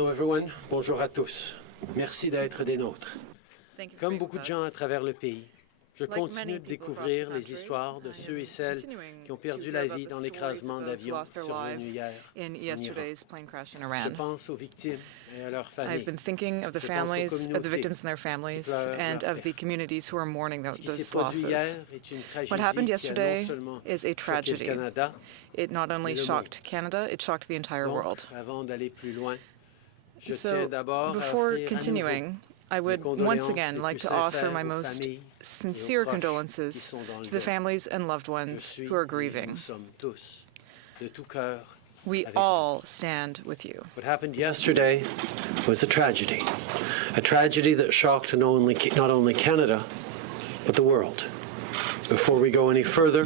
Hello everyone, bonjour à tous. Merci d'être des nôtres. Comme beaucoup de gens à travers le pays, je continue de découvrir les histoires de ceux et celles qui ont perdu la vie dans l'écrasement d'avions survenu hier en Iran. Je pense aux victimes et à leurs familles. I've been thinking of the families, of the victims and their families, and of the communities who are mourning those losses. What happened yesterday is a tragedy. It not only shocked Canada, it shocked the entire world. So, before continuing, I would once again like to offer my most sincere condolences to the families and loved ones who are grieving. We all stand with you. What happened yesterday was a tragedy that shocked not only Canada, but the world. Before we go any further,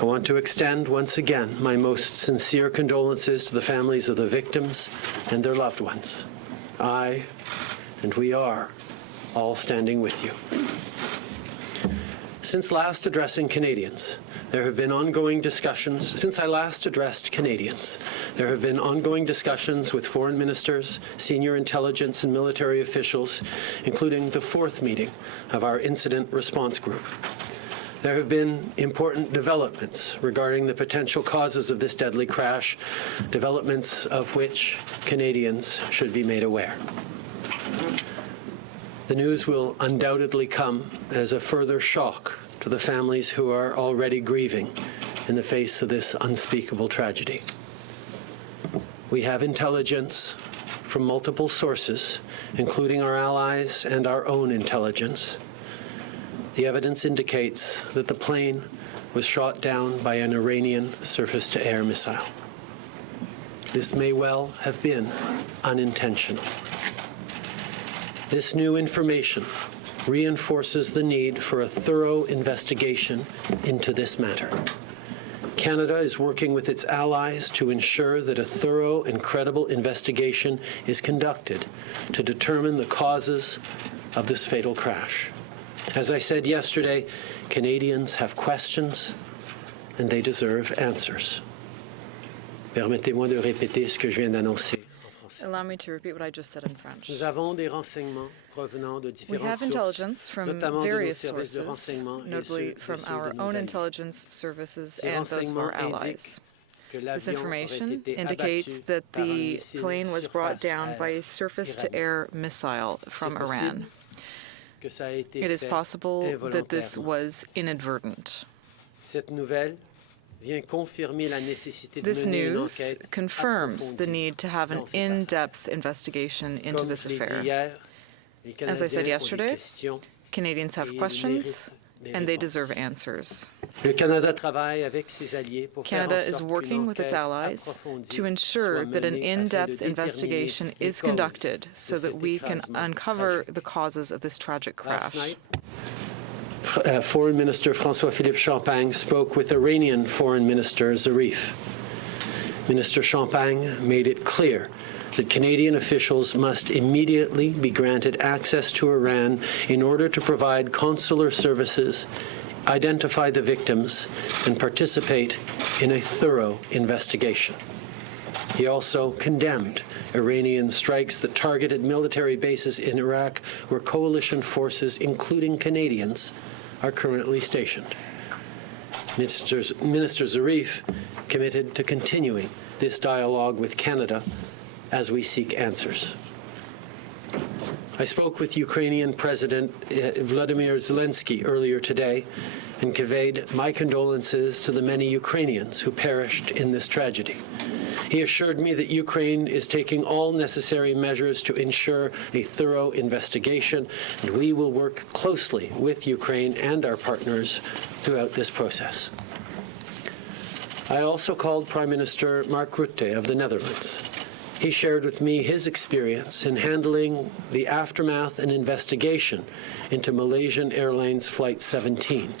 I want to extend once again my most sincere condolences to the families of the victims and their loved ones. And we are all standing with you. Since last addressing Canadians, there have been ongoing discussions. Since I last addressed Canadians, there have been ongoing discussions with foreign ministers, senior intelligence and military officials, including the fourth meeting of our incident response group. There have been important developments regarding the potential causes of this deadly crash, developments of which Canadians should be made aware. The news will undoubtedly come as a further shock to the families who are already grieving in the face of this unspeakable tragedy. We have intelligence from multiple sources, including our allies and our own intelligence. The evidence indicates that the plane was shot down by an Iranian surface-to-air missile. This may well have been unintentional. This new information reinforces the need for a thorough investigation into this matter. Canada is working with its allies to ensure that a thorough and credible investigation is conducted to determine the causes of this fatal crash. As I said yesterday, Canadians have questions and they deserve answers. Permettez-moi de répéter ce que je viens d'annoncer. Allow me to repeat what I just said in French. Nous avons des renseignements provenant de We have différentes intelligence sources, from notamment de nos various services de sources, renseignement et notably ceux from our de nos own alliés. intelligence services Ces and those of our renseignements allies. que This l'avion aurait information été indicates abattu that par un the missile plane was brought down by a surface-air surface-to-air missile from C'est possible Iran. que ça a été It is fait possible that this involontairement. was inadvertent. Cette nouvelle vient confirmer la nécessité de This mener une news enquête confirms the approfondie need to have an dans cette affaire. in-depth investigation into Comme this je l'ai dit affair. hier, les As I said Canadiens ont des yesterday, questions Canadians have et ils questions, méritent des and they réponses. deserve answers. Le Canada travaille avec ses alliés pour Canada faire en is sorte working qu'une with its enquête allies approfondie to ensure soit that an menée afin de in-depth déterminer investigation les is causes conducted de so that cet we can écrasement uncover tragique. the causes of this tragic Last crash. night, Foreign Minister François-Philippe Champagne spoke with Iranian Foreign Minister Zarif. Minister Champagne made it clear that Canadian officials must immediately be granted access to Iran in order to provide consular services, identify the victims, and participate in a thorough investigation. He also condemned Iranian strikes that targeted military bases in Iraq where coalition forces, including Canadians, are currently stationed. Minister Zarif committed to continuing this dialogue with Canada as we seek answers. I spoke with Ukrainian President Vladimir Zelensky earlier today and conveyed my condolences to the many Ukrainians who perished in this tragedy. He assured me that Ukraine is taking all necessary measures to ensure a thorough investigation, and we will work closely with Ukraine and our partners throughout this process. I also called Prime Minister Mark Rutte of the Netherlands. He shared with me his experience in handling the aftermath and investigation into Malaysian Airlines Flight 17.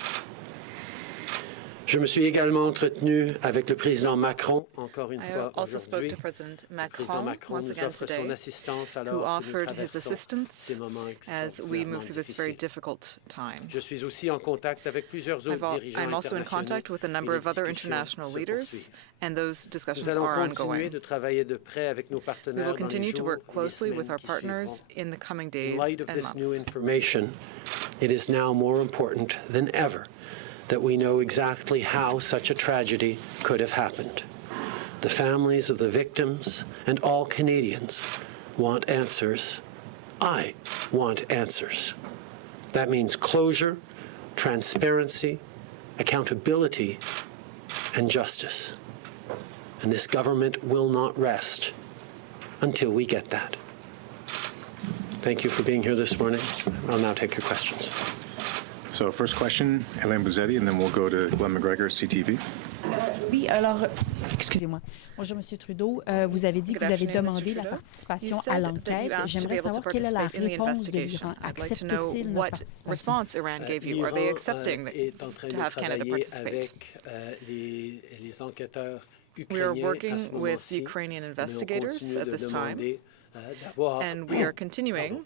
Je me suis également entretenu avec le président Macron, encore une fois I also spoke aujourd'hui. to President Le président Macron Macron once nous again offre son today, assistance who alors que nous offered his traversons assistance ces moments as we move extraordinairement through this very difficiles. difficult time. Je suis aussi en contact avec plusieurs autres dirigeants I'm also in internationaux contact with a number et of les other discussions international se leaders, poursuivent. and those Nous discussions allons are continuer ongoing. de travailler de près avec nos We partenaires will dans les continue to jours work et les closely with semaines our qui partners suivront. in the coming In days light of and this new months. information, it is now more important than ever that we know exactly how such a tragedy could have happened. The families of the victims and all Canadians want answers. I want answers. That means closure, transparency, accountability, and justice. And this government will not rest until we get that. Thank you for being here this morning. I'll now take your questions. So first question, Hélène Bouzetti, and then we'll go to Glenn McGregor, CTV. Oui, alors, excusez-moi. Bonjour, M. Trudeau. Vous avez dit que vous avez demandé la participation à l'enquête. J'aimerais savoir quelle est la réponse de l'Iran. Accepte-t-il notre participation? Response Iran gave you. Are they accepting to have Canada participate? Les enquêteurs We are ukrainiens working à ce with moment-ci, Ukrainian mais on investigators continue at de this time, demander d'avoir and we are continuing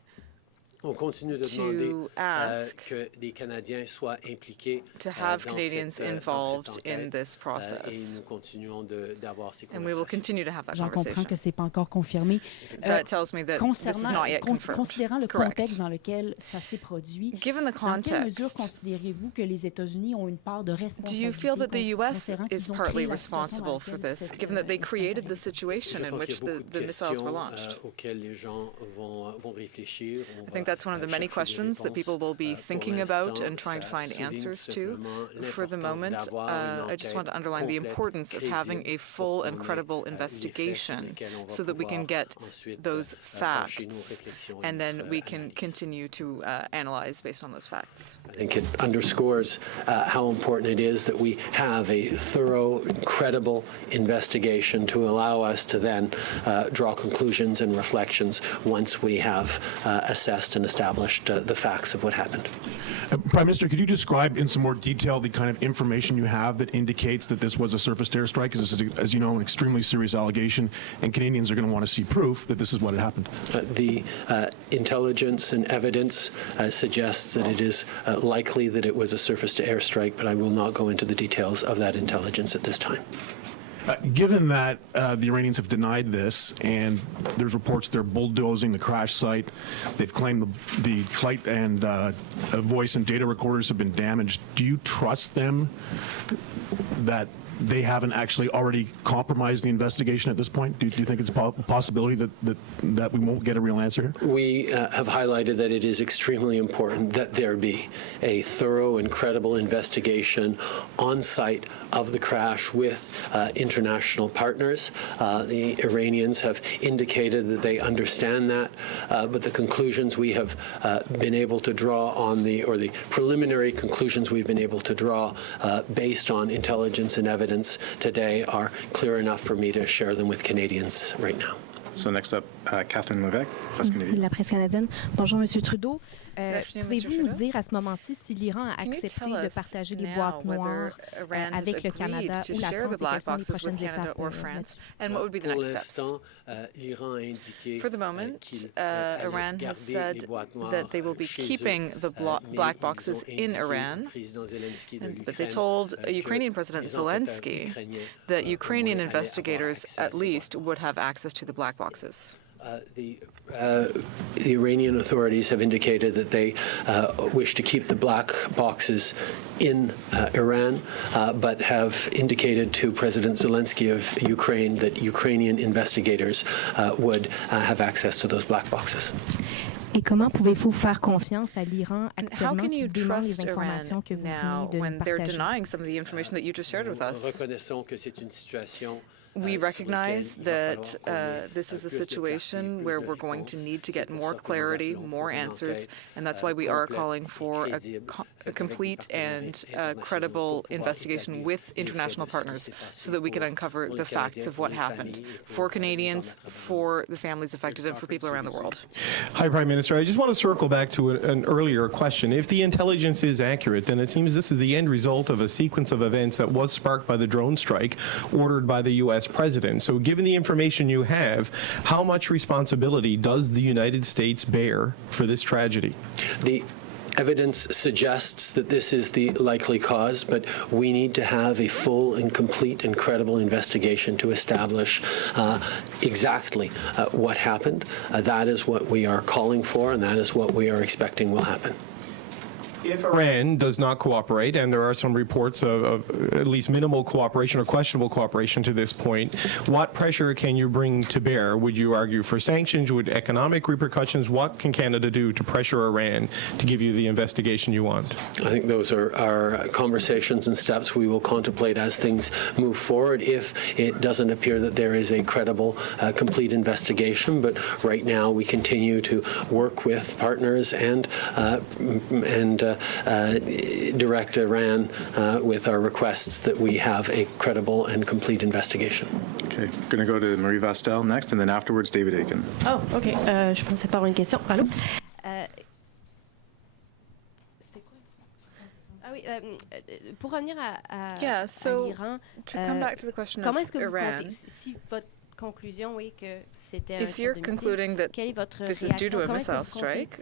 on continue de demander to ask que des Canadiens soient impliqués to have dans Canadians cette involved in enquête, this et process. nous continuons d'avoir ces And we will conversations. continue to have that J'en comprends conversation. que ce n'est pas encore confirmé. That tells me that this is not yet confirmed. Considérant le Correct. contexte dans lequel ça s'est produit, Given the dans quelle mesure context, considérez-vous que les États-Unis ont une part de do responsabilité you feel that the U.S. considérant is qu'ils ont partly créé la situation dans responsible for laquelle this, cette given that they incident created the arrive? situation Je in pense which qu'il y a beaucoup the de missiles were questions launched? auxquelles les gens vont réfléchir. I think that's one of the many questions that people will be thinking about and trying to find answers to. For the moment, I just want to underline the importance of having a full and credible investigation so that we can get those facts, and then we can continue to analyze based on those facts. I think it underscores how important it is that we have a thorough, credible investigation to allow us to then draw conclusions and reflections once we have assessed and established the facts of what happened. Prime Minister, could you describe in some more detail the kind of information you have that indicates that this was a surface-to-air strike? Because this is, as you know, an extremely serious allegation, and Canadians are going to want to see proof that this is what had happened. The intelligence and evidence suggests that it is likely that it was a surface-to-air strike, but I will not go into the details of that intelligence at this time. Given that the Iranians have denied this, and there's reports they're bulldozing the crash site, they've claimed the flight and voice and data recorders have been damaged. Do you trust them that they haven't actually already compromised the investigation at this point? Do you think it's a possibility that we won't get a real answer here? We have highlighted that it is extremely important that there be a thorough and credible investigation on site of the crash with international partners. The Iranians have indicated that they understand that, but the conclusions we have been able to draw on or the preliminary conclusions we've been able to draw based on intelligence and evidence today are clear enough for me to share them with Canadians right now. So next up, Catherine Lévesque, Presse canadienne. La presse canadienne. Bonjour, Monsieur Trudeau. afternoon, Mr. Pouvez-vous nous Trudeau. dire à ce moment-ci si l'Iran a Can you accepté tell de us partager les now boîtes whether noires Iran has avec le Canada agreed to ou la share the France et black quelles sont les boxes with prochaines Canada étapes or là-dessus? France, and what would be the Pour next steps? l'instant, l'Iran a indiqué For the moment, qu'il allait Iran has garder said les boîtes noires that they will be chez eux, keeping the mais black ils boxes ont in indiqué Iran, au président Zelensky de but they l'Ukraine, told que Ukrainian President les enquêteurs Zelensky ukrainiens, that au Ukrainian moins, allaient avoir investigators accès à at ces least boîtes. would have access to the black boxes. The Iranian authorities have indicated that they wish to keep the black boxes in Iran, but have indicated to President Zelensky of Ukraine that Ukrainian investigators would have access to those black boxes. Et comment pouvez-vous faire confiance à l'Iran And how actuellement can qui you dément les trust Iran informations que vous now venez de when nous they're partager? denying some of the information that you just shared with Nous us? reconnaissons que c'est une situation We recognize that this is a situation where we're going to need to get more clarity, more answers, and that's why we are calling for a complete and credible investigation with international partners so that we can uncover the facts of what happened for Canadians, for the families affected, and for people around the world. Hi, Prime Minister. I just want to circle back to an earlier question. If the intelligence is accurate, then it seems this is the end result of a sequence of events that was sparked by the drone strike ordered by the U.S. President. So given the information you have, how much responsibility does the United States bear for this tragedy? The evidence suggests that this is the likely cause, but we need to have a full and complete and credible investigation to establish exactly what happened. That is what we are calling for, and that is what we are expecting will happen. If Iran does not cooperate, and there are some reports of at least minimal cooperation or questionable cooperation to this point, what pressure can you bring to bear? Would you argue for sanctions? Would economic repercussions? What can Canada do to pressure Iran to give you the investigation you want? I think those are conversations and steps we will contemplate as things move forward if it doesn't appear that there is a credible, complete investigation. But right now we continue to work with partners and direct Iran with our requests that we have a credible and complete investigation. Okay, going to go to Marie Vastel next, and then afterwards David Aiken. Oh, OK. Je pensais pas avoir une question. Allô? Pour revenir à l'Iran, comment est-ce que vous comptez, si votre conclusion est que c'était un If you're concluding that quelle est votre this is due to a réaction? missile strike,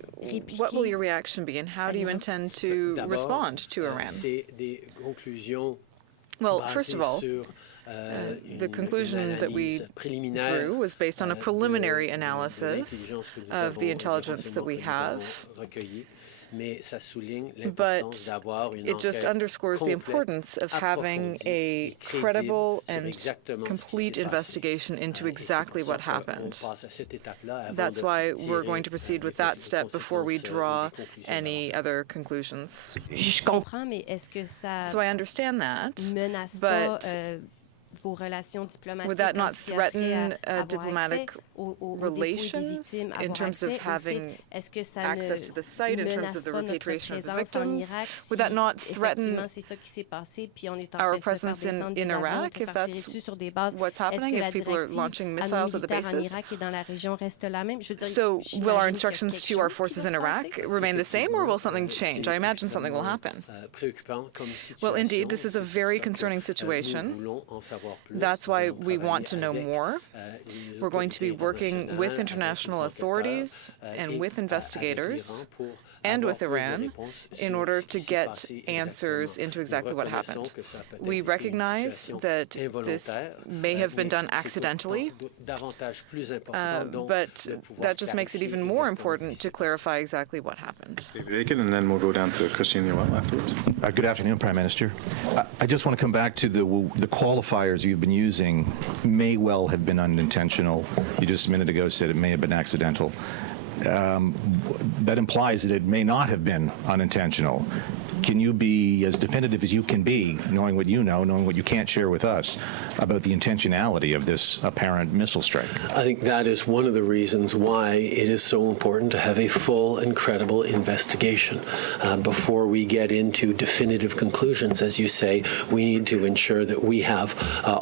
what will your reaction be, and how do you intend to respond to Iran? Well, first of all, the conclusion that we drew was based on a preliminary analysis of the intelligence that we have. But it just underscores the importance of having a credible and complete investigation into exactly what happened. That's why we're going to proceed with that step before we draw any other conclusions. Je comprends, mais est-ce que ça So I understand that, menace but pas vos relations diplomatiques would that not en ce qui a threaten trait à avoir diplomatic accès au relations dépôt des victimes, in avoir terms of accès au having site? Est-ce que ça access to the site, in terms of the menace pas notre repatriation of the présence en victims? Irak Would that si not threaten effectivement c'est ça qui s'est passé, puis on est en our train de se faire presence descendre des in avions Iraq, pour if faire tirer that's dessus sur des bases? what's Est-ce happening, que if la people are directive launching à nos missiles at the militaires en bases? Irak et dans la région reste la même? Je veux dire, So will j'imagine our qu'il y a instructions quelque to our chose qui forces va in se Iraq passer? remain the same, or will something change? I imagine something will happen. Well, indeed, this is a very concerning situation. That's why we want to know more. We're going to be working with international authorities and with investigators and with Iran in order to get answers into exactly what happened. We recognize that this may have been done accidentally, but that just makes it even more important to clarify exactly what happened. David Aiken, and then we'll go down to Christian Yoel afterwards. Good afternoon, Prime Minister. I just want to come back to the qualifiers you've been using may well have been unintentional. You just a minute ago said it may have been accidental. That implies that it may not have been unintentional. Can you be as definitive as you can be, knowing what you know, knowing what you can't share with us, about the intentionality of this apparent missile strike? I think that is one of the reasons why it is so important to have a full and credible investigation. Before we get into definitive conclusions, as you say, we need to ensure that we have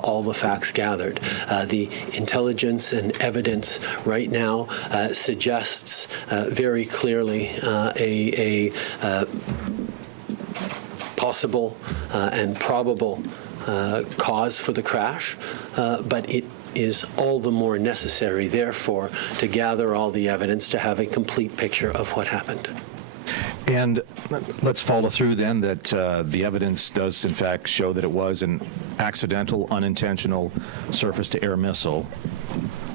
all the facts gathered. The intelligence and evidence right now suggests very clearly a possible and probable cause for the crash, but it is all the more necessary, therefore, to gather all the evidence to have a complete picture of what happened. And let's follow through then that the evidence does in fact show that it was an accidental, unintentional surface-to-air missile.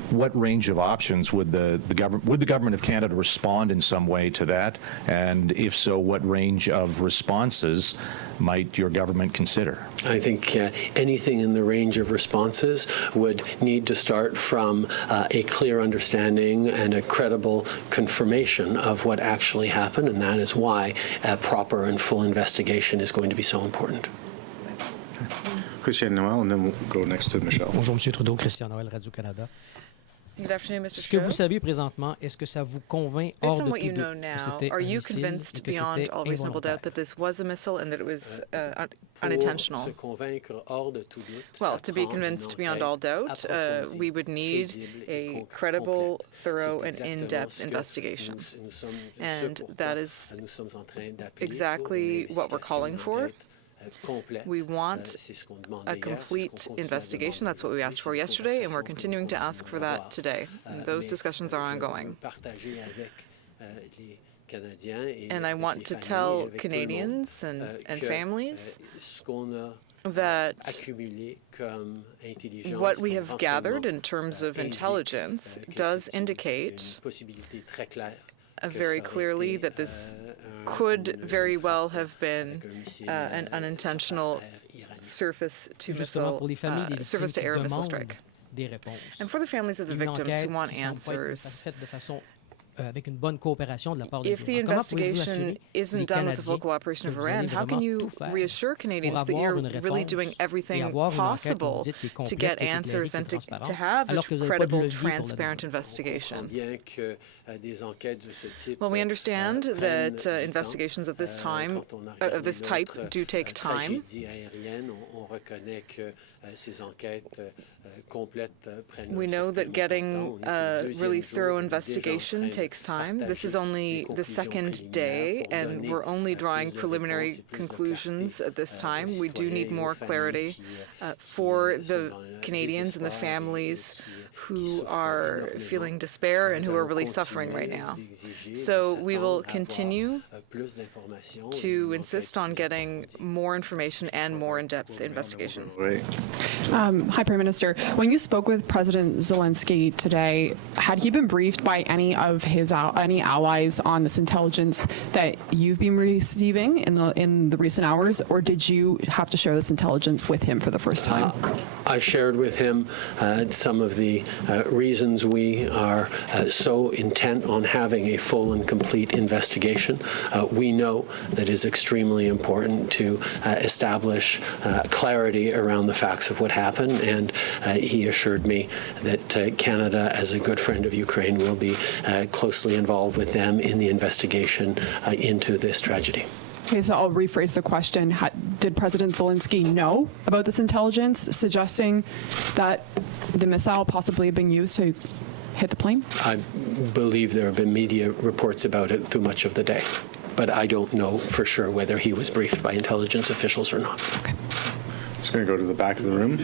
What range of options would the government of Canada respond in some way to that? And if so, what range of responses might your government consider? I think anything in the range of responses would need to start from a clear understanding and a credible confirmation of what actually happened, and that is why a proper and full investigation is going to be so important. Christian Noel, and then we'll go next to Michelle. Bonjour, Monsieur Trudeau, Christian Noel, Radio-Canada. Good afternoon, Mr. Ce que Trudeau. vous savez présentement, est-ce que ça vous convainc Based hors on de what tout you know doute que now, c'était are un you missile et convinced que beyond c'était all reasonable doubt involontaire? that this was a missile and that it was Pour unintentional? se convaincre hors de tout doute, Well, ça to be prend une convinced beyond enquête all doubt, approfondie, we would need crédible et a complète. credible, C'est thorough, and exactement in-depth ce que investigation. nous sommes- ce And pourquoi that is nous sommes en train d'appeler exactly pour une what we're calling investigation, for. une enquête, complète. We want C'est ce qu'on demandait a hier, complete c'est ce qu'on continue à investigation. demander That's what we asked for aujourd'hui, c'est une yesterday, and we're conversation que continuing to nous ask for continuons à that avoir. today. Those Mais discussions are je veux ongoing. partager avec les Canadiens et And I avec want les to familles, tell avec tout le monde, Canadians and que, families ce qu'on a that accumulé comme intelligence, what we comme have gathered renseignement, in terms of indique, intelligence que does c'est une indicate possibilité très claire very clearly that this could very well have been an unintentional Justement, pour les familles des victimes surface-to-air qui missile demandent strike. des réponses. And for the families of the Une victims enquête who want qui semble pas être answers, faite de façon avec une bonne coopération de la part de if the l'Iran. Comment pouvez-vous investigation assurer isn't les done with the full Canadiens cooperation of que vous Iran, allez how can vraiment you tout faire reassure pour Canadians that avoir you're une really doing réponse et everything avoir une enquête, comme possible vous dites, qui est to complète, get qui est éclairée, answers qui est and to transparente, have a alors que vous n'avez pas de credible, levier pour le transparent demander? investigation? bien que des enquêtes de ce type Well, we understand that prennent du temps. investigations of this time, Quand on a of this regardé type, d'autres, do take time. tragédies aériennes, on reconnaît que ces enquêtes complètes prennent We un know that certain getting temps. On est a au deuxième really jour, thorough on est déjà en investigation train de takes time. This is partager only les the conclusions second préliminaires day, pour and donner, we're only drawing plus de preliminary réponses et plus de conclusions clarté, at this aux time. We do citoyens need et aux more familles clarity qui for sont the dans le Canadians and the désespoir et families qui who souffrent are énormément. feeling despair and Nous who are allons really suffering right continuer now. d'exiger, So de we s'attendre will à avoir, continue plus d'informations, to une insist enquête on plus getting approfondie. more information and more in-depth investigation. Right. Hi, Prime Minister. When you spoke with President Zelensky today, had he been briefed by any of his any allies on this intelligence that you've been receiving in the recent hours, or did you have to share this intelligence with him for the first time? I shared with him some of the reasons we are so intent on having a full and complete investigation. We know that it is extremely important to establish clarity around the facts of what happened, and he assured me that Canada, as a good friend of Ukraine, will be closely involved with them in the investigation into this tragedy. Okay, so I'll rephrase the question. Did President Zelensky know about this intelligence suggesting that the missile possibly being used to hit the plane? I believe there have been media reports about it through much of the day, but I don't know for sure whether he was briefed by intelligence officials or not. Okay. Just going to go to the back of the room.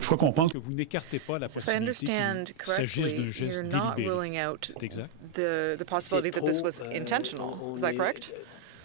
Je crois comprendre que vous n'écartez pas la If I possibilité understand qu'il s'agisse d'un correctly, geste you're not délibéré. ruling out C'est exact? the possibility that this was intentional. Is that correct?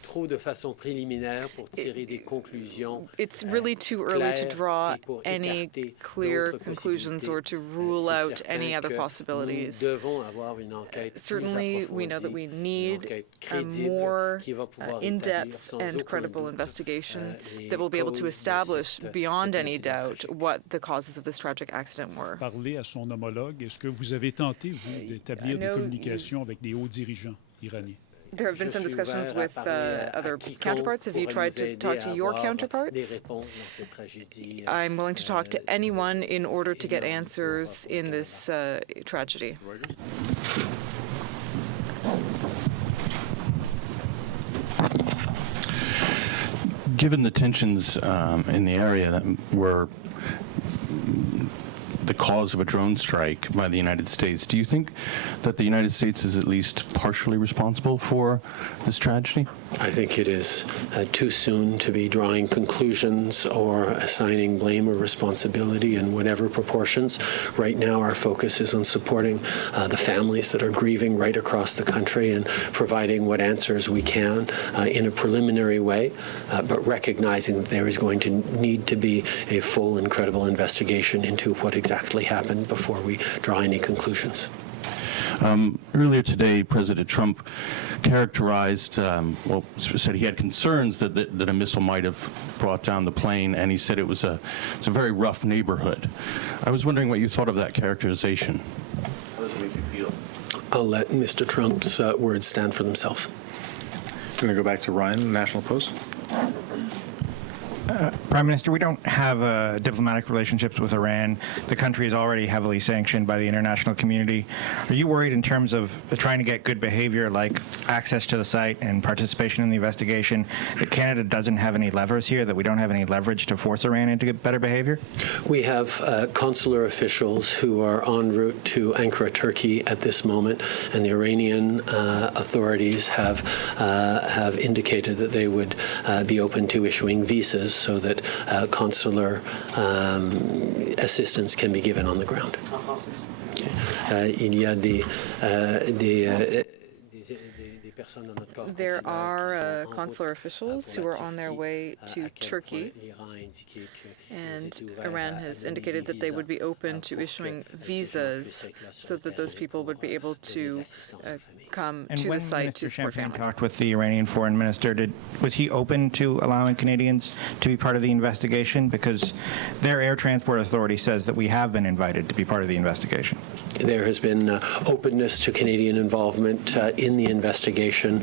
Trop de façon préliminaire pour tirer des conclusions. It's really too early to claires draw et pour any écarter clear d'autres conclusions or to possibilités. rule C'est out certain any other que possibilities. Nous devons avoir une enquête plus Certainly, we know that we approfondie, une need enquête a crédible more qui va pouvoir établir in-depth sans and aucun credible doute, investigation les that will be able to causes de establish cet beyond any incident doubt tragique. what the causes of this tragic accident were. Parler à son homologue, est-ce que vous avez tenté, vous, d'établir des know communications avec des hauts dirigeants iraniens? There have been some discussions with other quiconque counterparts. Have you pourrait tried nous to aider talk à to your avoir counterparts? des réponses dans cette tragédie, I'm willing to talk to anyone in order to get answers in this tragedy. Given the tensions in the area that were the cause of a drone strike by the United States, do you think that the United States is at least partially responsible for this tragedy? I think it is too soon to be drawing conclusions or assigning blame or responsibility in whatever proportions. Right now, our focus is on supporting the families that are grieving right across the country and providing what answers we can in a preliminary way, but recognizing that there is going to need to be a full and credible investigation into what exactly happened before we draw any conclusions. Earlier today, President Trump characterized, said he had concerns that a missile might have brought down the plane, and he said it's a very rough neighborhood. I was wondering what you thought of that characterization. How does it make you feel? I'll let Mr. Trump's words stand for themselves. I'm going to go back to Ryan, National Post. Prime Minister, we don't have diplomatic relationships with Iran. The country is already heavily sanctioned by the international community. Are you worried in terms of trying to get good behavior like access to the site and participation in the investigation that Canada doesn't have any levers here, that we don't have any leverage to force Iran into better behavior? We have consular officials who are en route to Ankara, Turkey at this moment, and the Iranian authorities have indicated that they would be open to issuing visas so that consular assistance can be given on the ground. There are consular officials who are on their way to Turkey, and Iran has indicated that they would be open to issuing visas so that those people would be able to come to the site to support family. And when Mr. Champagne talked with the Iranian foreign minister, was he open to allowing Canadians to be part of the investigation? Because their air transport authority says that we have been invited to be part of the investigation. There has been openness to Canadian involvement in the investigation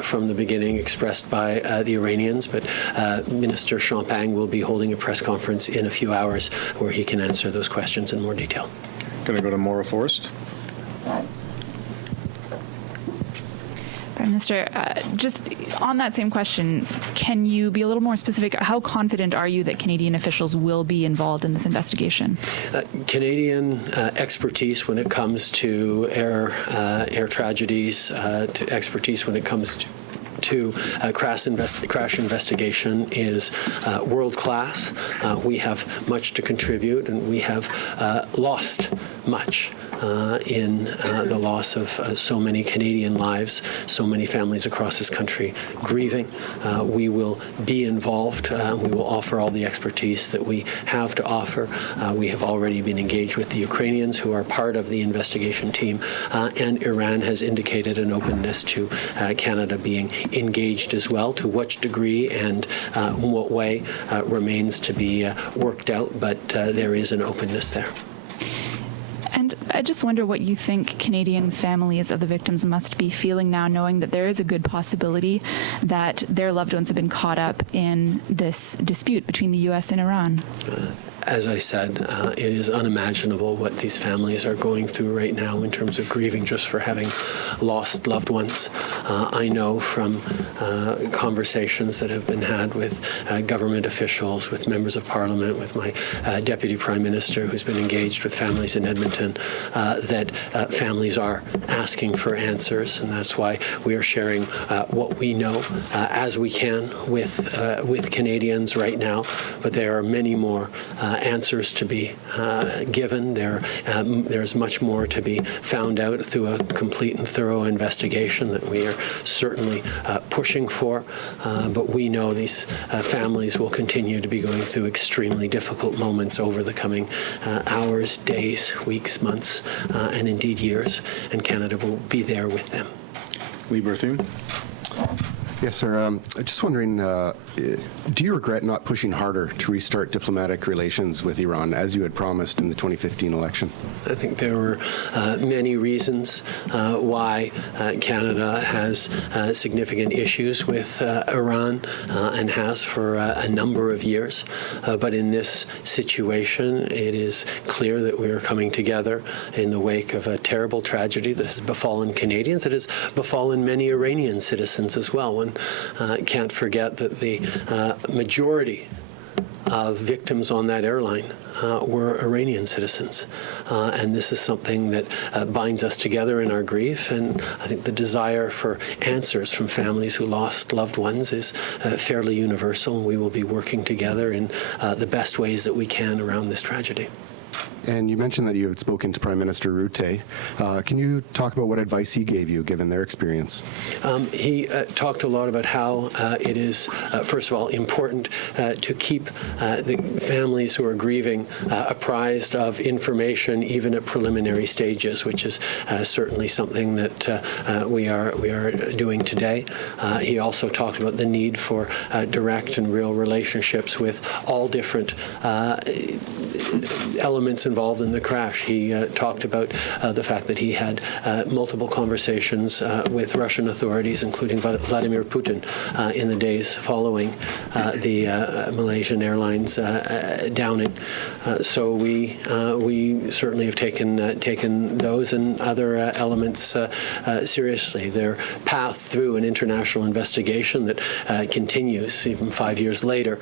from the beginning, expressed by the Iranians, but Minister Champagne will be holding a press conference in a few hours where he can answer those questions in more detail. Going to go to Maura Forrest. Prime Minister, just on that same question, can you be a little more specific? How confident are you that Canadian officials will be involved in this investigation? Canadian expertise when it comes to air tragedies, to expertise when it comes to crash investigation is world-class. We have much to contribute, and we have lost much in the loss of so many Canadian lives, so many families across this country grieving. We will be involved. We will offer all the expertise that we have to offer. We have already been engaged with the Ukrainians, who are part of the investigation team, and Iran has indicated an openness to Canada being engaged as well. To which degree and in what way remains to be worked out, but there is an openness there. And I just wonder what you think Canadian families of the victims must be feeling now, knowing that there is a good possibility that their loved ones have been caught up in this dispute between the U.S. and Iran. As I said, it is unimaginable what these families are going through right now in terms of grieving just for having lost loved ones. I know from conversations that have been had with government officials, with members of Parliament, with my Deputy Prime Minister who's been engaged with families in Edmonton, that families are asking for answers, and that's why we are sharing what we know as we can with Canadians right now. But there are many more answers to be given. There's much more to be found out through a complete and thorough investigation that we are certainly pushing for. But we know these families will continue to be going through extremely difficult moments over the coming hours, days, weeks, months, and indeed years, and Canada will be there with them. Lee Berthune. Yes, sir. Just wondering, do you regret not pushing harder to restart diplomatic relations with Iran as you had promised in the 2015 election? I think there were many reasons why Canada has significant issues with Iran and has for a number of years. But in this situation, it is clear that we are coming together in the wake of a terrible tragedy that has befallen Canadians. It has befallen many Iranian citizens as well. One can't forget that the majority of victims on that airline were Iranian citizens. And this is something that binds us together in our grief. And I think the desire for answers from families who lost loved ones is fairly universal. And we will be working together in the best ways that we can around this tragedy. And you mentioned that you had spoken to Prime Minister Rutte. Can you talk about what advice he gave you, given their experience? He talked a lot about how it is, first of all, important to keep the families who are grieving apprised of information, even at preliminary stages, which is certainly something that we are doing today. He also talked about the need for direct and real relationships with all different elements involved involved in the crash. He talked about the fact that he had multiple conversations with Russian authorities, including Vladimir Putin, in the days following the Malaysian Airlines downing. So we certainly have taken those and other elements seriously. Their path through an international investigation that continues even 5 years later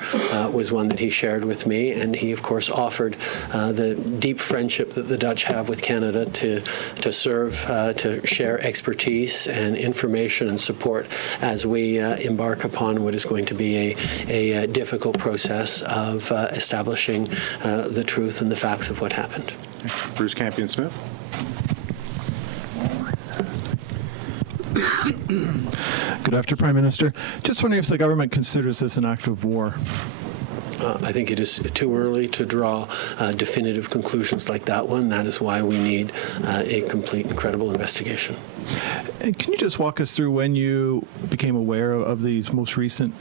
was one that he shared with me, and he of course offered the deep friendship that the Dutch have with Canada to serve, to share expertise and information and support as we embark upon what is going to be a difficult process of establishing the truth and the facts of what happened. Bruce Campion-Smith. Good afternoon, Prime Minister. Just wondering if the government considers this an act of war. I think it is too early to draw definitive conclusions like that one. That is why we need a complete and credible investigation. And can you just walk us through when you became aware of these most recent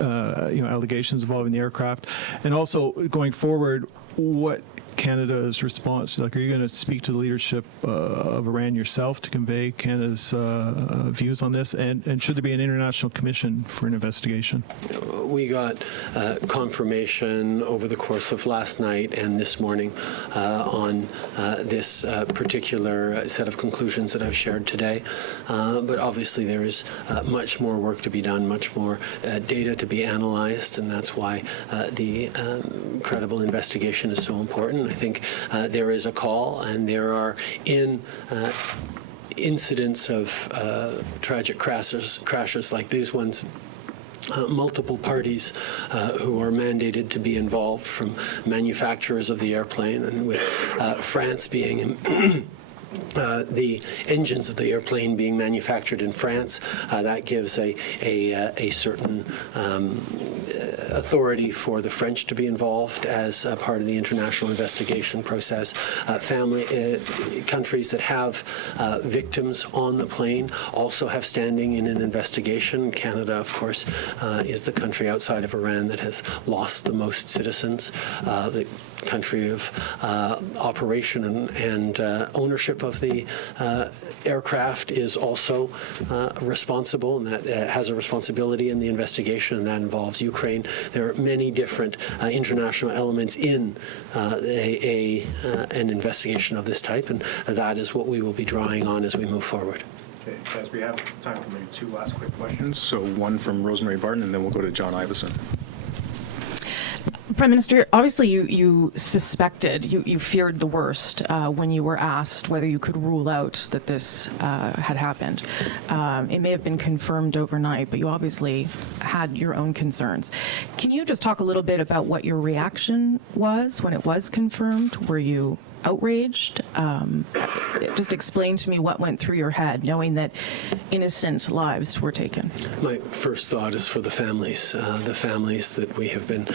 allegations involving the aircraft, and also going forward, what Canada's response? Like, are you going to speak to the leadership of Iran yourself to convey Canada's views on this? And should there be an international commission for an investigation? We got confirmation over the course of last night and this morning on this particular set of conclusions that I've shared today. But obviously there is much more work to be done, much more data to be analyzed, and that's why the credible investigation is so important. I think there is a call, and there are incidents of tragic crashes like these ones, multiple parties who are mandated to be involved, from manufacturers of the airplane, and with France being the engines of the airplane being manufactured in France, that gives a certain authority for the French to be involved as a part of the international investigation process. Countries that have victims on the plane also have standing in an investigation. Canada, of course, is the country outside of Iran that has lost the most citizens. The country of operation and ownership of the aircraft is also responsible, and that has a responsibility in the investigation, and that involves Ukraine. There are many different international elements in an investigation of this type, and that is what we will be drawing on as we move forward. Okay, guys, we have time for maybe two last quick questions. So one from Rosemary Barton, and then we'll go to John Iveson. Prime Minister, obviously you suspected, you feared the worst when you were asked whether you could rule out that this had happened. It may have been confirmed overnight, but you obviously had your own concerns. Can you just talk a little bit about what your reaction was when it was confirmed? Were you outraged? Just explain to me what went through your head, knowing that innocent lives were taken. My first thought is for the families that we have been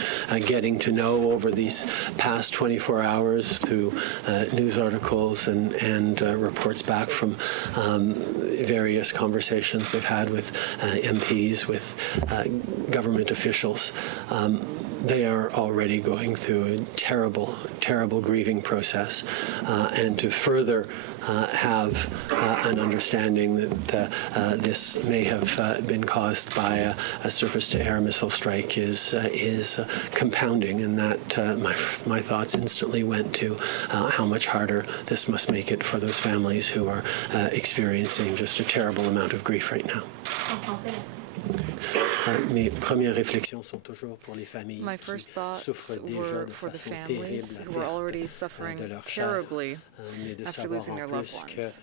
getting to know over these past 24 hours through news articles and reports back from various conversations they've had with MPs, with government officials. They are already going through a terrible, terrible grieving process, and to further have an understanding that this may have been caused by a surface-to-air missile strike is compounding, and that my thoughts instantly went to how much harder this must make it for those families who are experiencing just a terrible amount of grief right now. My first thoughts were for the families who were already suffering terribly after losing their loved ones.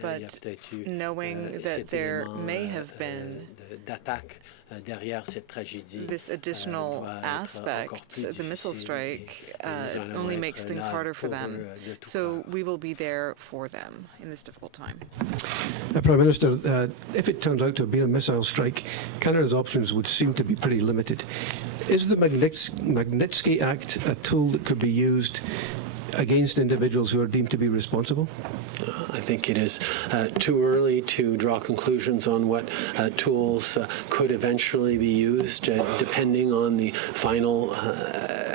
But knowing that there may have been this additional aspect, the missile strike, only makes things harder for them. So we will be there for them in this difficult time. Prime Minister, if it turns out to have been a missile strike, Canada's options would seem to be pretty limited. Is the Magnitsky Act a tool that could be used against individuals who are deemed to be responsible? I think it is too early to draw conclusions on what tools could eventually be used, depending on the final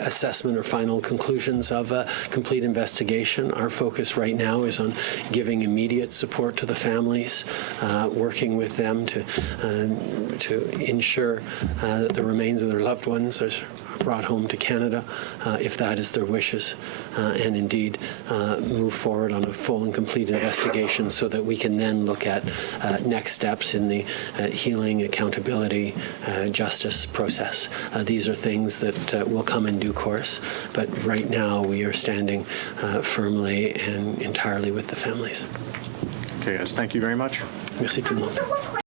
assessment or final conclusions of a complete investigation. Our focus right now is on giving immediate support to the families, working with them to ensure that the remains of their loved ones are brought home to Canada, if that is their wishes, and indeed move forward on a full and complete investigation so that we can then look at next steps in the healing, accountability, justice process. These are things that will come in due course, but right now we are standing firmly and entirely with the families. Okay, guys, thank you very much. Merci tout le monde.